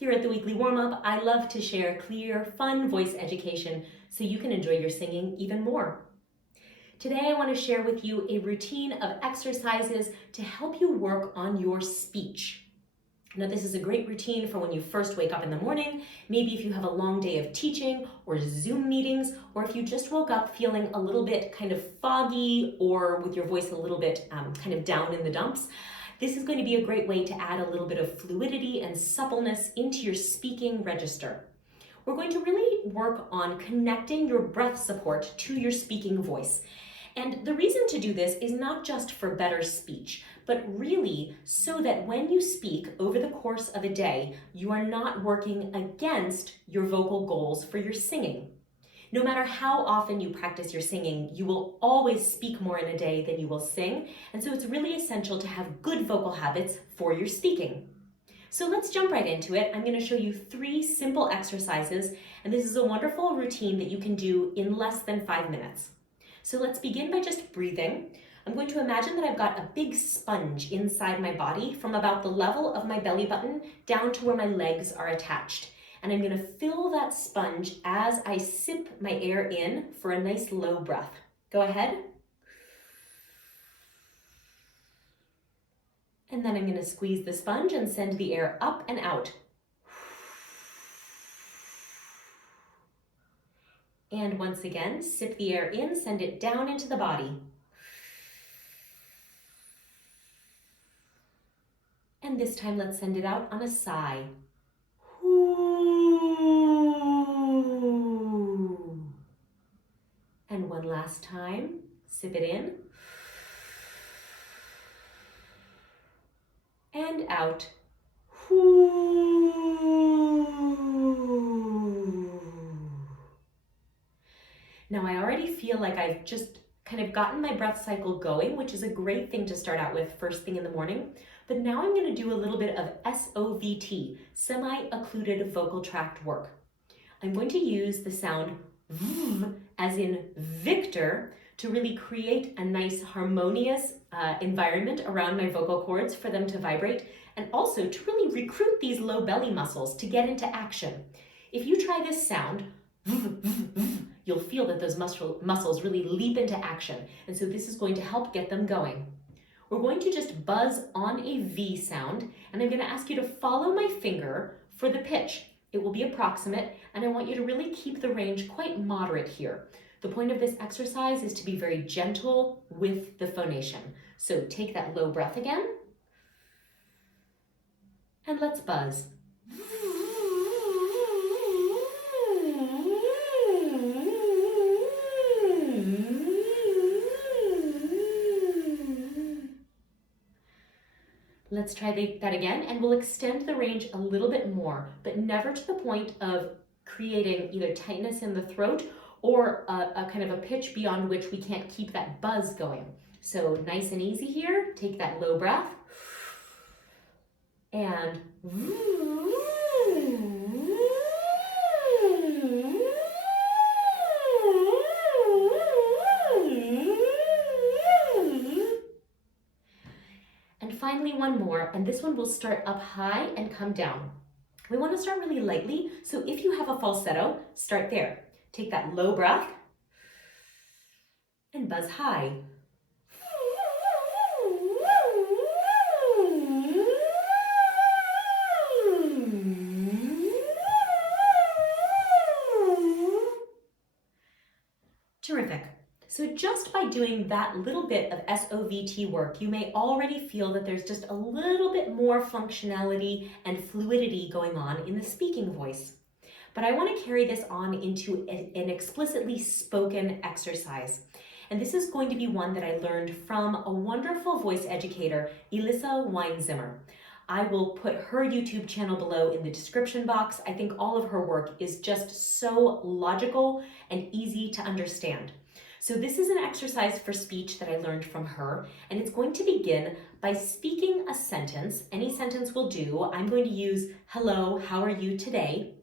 Here at the Weekly Warm-Up, I love to share clear, fun voice education so you can enjoy your singing even more. Today I want to share with you a routine of exercises to help you work on your speech. Now, this is a great routine for when you first wake up in the morning, maybe if you have a long day of teaching or Zoom meetings, or if you just woke up feeling a little bit kind of foggy or with your voice a little bit kind of down in the dumps. This is going to be a great way to add a little bit of fluidity and suppleness into your speaking register. We're going to really work on connecting your breath support to your speaking voice. And the reason to do this is not just for better speech, but really so that when you speak over the course of a day, you are not working against your vocal goals for your singing. No matter how often you practice your singing, you will always speak more in a day than you will sing, and so it's really essential to have good vocal habits for your speaking. So let's jump right into it. I'm going to show you 3 simple exercises, and this is a wonderful routine that you can do in less than 5 minutes. So let's begin by just breathing. I'm going to imagine that I've got a big sponge inside my body from about the level of my belly button down to where my legs are attached. And I'm going to fill that sponge as I sip my air in for a nice low breath. Go ahead. And then I'm going to squeeze the sponge and send the air up and out. And once again, sip the air in, send it down into the body. And this time, let's send it out on a sigh. And one last time, sip it in. And out. Now I already feel like I've just kind of gotten my breath cycle going, which is a great thing to start out with first thing in the morning. But now I'm going to do a little bit of SOVT, semi-occluded vocal tract work. I'm going to use the sound V as in Victor to really create a nice harmonious environment around my vocal cords for them to vibrate, and also to really recruit these low belly muscles to get into action. If you try this sound, you'll feel that those muscles really leap into action, and so this is going to help get them going. We're going to just buzz on a V sound, and I'm going to ask you to follow my finger for the pitch. It will be approximate, and I want you to really keep the range quite moderate here. The point of this exercise is to be very gentle with the phonation. So take that low breath again, and let's buzz. Let's try that again, and we'll extend the range a little bit more, but never to the point of creating either tightness in the throat or a kind of a pitch beyond which we can't keep that buzz going. So nice and easy here. Take that low breath and finally one more, and this one will start up high and come down. We want to start really lightly, so if you have a falsetto, start there. Take that low breath and buzz high. Terrific. So just by doing that little bit of SOVT work, you may already feel that there's just a little bit more functionality and fluidity going on in the speaking voice. But I want to carry this on into an explicitly spoken exercise. And this is going to be one that I learned from a wonderful voice educator, Elissa Weinzimmer. I will put her YouTube channel below in the description box. I think all of her work is just so logical and easy to understand. So this is an exercise for speech that I learned from her, and it's going to begin by speaking a sentence. Any sentence will do. I'm going to use, hello, how are you today?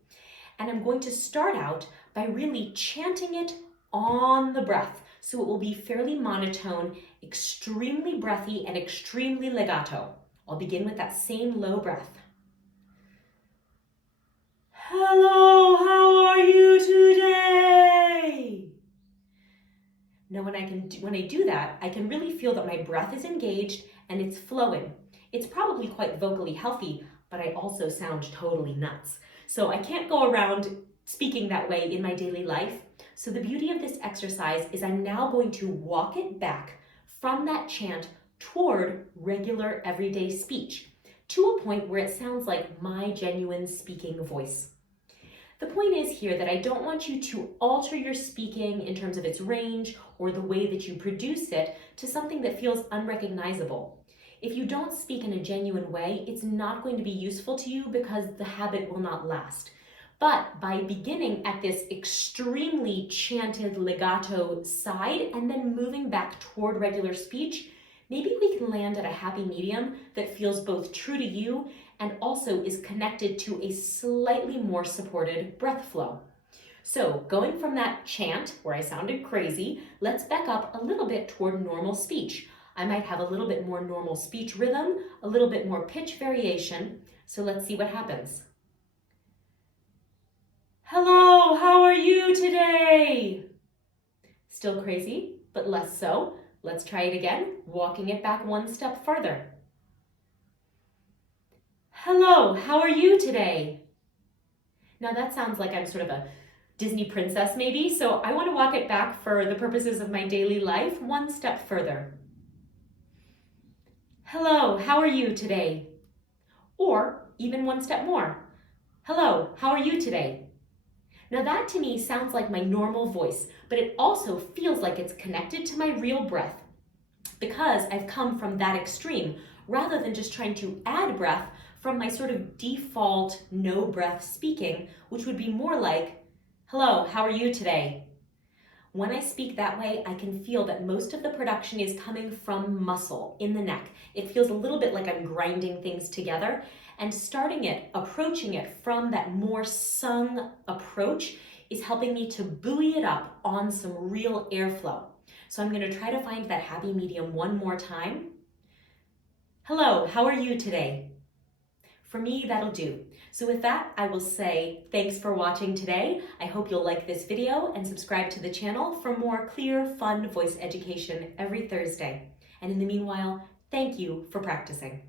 And I'm going to start out by really chanting it on the breath. So it will be fairly monotone, extremely breathy, and extremely legato. I'll begin with that same low breath. Hello, how are you today? Now when I do that, I can really feel that my breath is engaged and it's flowing. It's probably quite vocally healthy, but I also sound totally nuts. So I can't go around speaking that way in my daily life. So the beauty of this exercise is I'm now going to walk it back from that chant toward regular everyday speech to a point where it sounds like my genuine speaking voice. The point is here that I don't want you to alter your speaking in terms of its range or the way that you produce it to something that feels unrecognizable. If you don't speak in a genuine way, it's not going to be useful to you because the habit will not last. But by beginning at this extremely chanted legato side and then moving back toward regular speech, maybe we can land at a happy medium that feels both true to you and also is connected to a slightly more supported breath flow. So going from that chant where I sounded crazy, let's back up a little bit toward normal speech. I might have a little bit more normal speech rhythm, a little bit more pitch variation. So let's see what happens. Hello, how are you today? Still crazy, but less so. Let's try it again, walking it back one step further. Hello, how are you today? Now that sounds like I'm sort of a Disney princess maybe, so I want to walk it back for the purposes of my daily life one step further. Hello, how are you today? Or even one step more. Hello, how are you today? Now that to me sounds like my normal voice, but it also feels like it's connected to my real breath because I've come from that extreme rather than just trying to add breath from my sort of default no breath speaking, which would be more like, hello, how are you today? When I speak that way, I can feel that most of the production is coming from muscle in the neck. It feels a little bit like I'm grinding things together, and starting it, approaching it from that more sung approach is helping me to buoy it up on some real airflow. So I'm going to try to find that happy medium one more time. Hello, how are you today? For me, that'll do. So with that, I will say thanks for watching today. I hope you'll like this video and subscribe to the channel for more clear, fun voice education every Thursday. And in the meanwhile, thank you for practicing.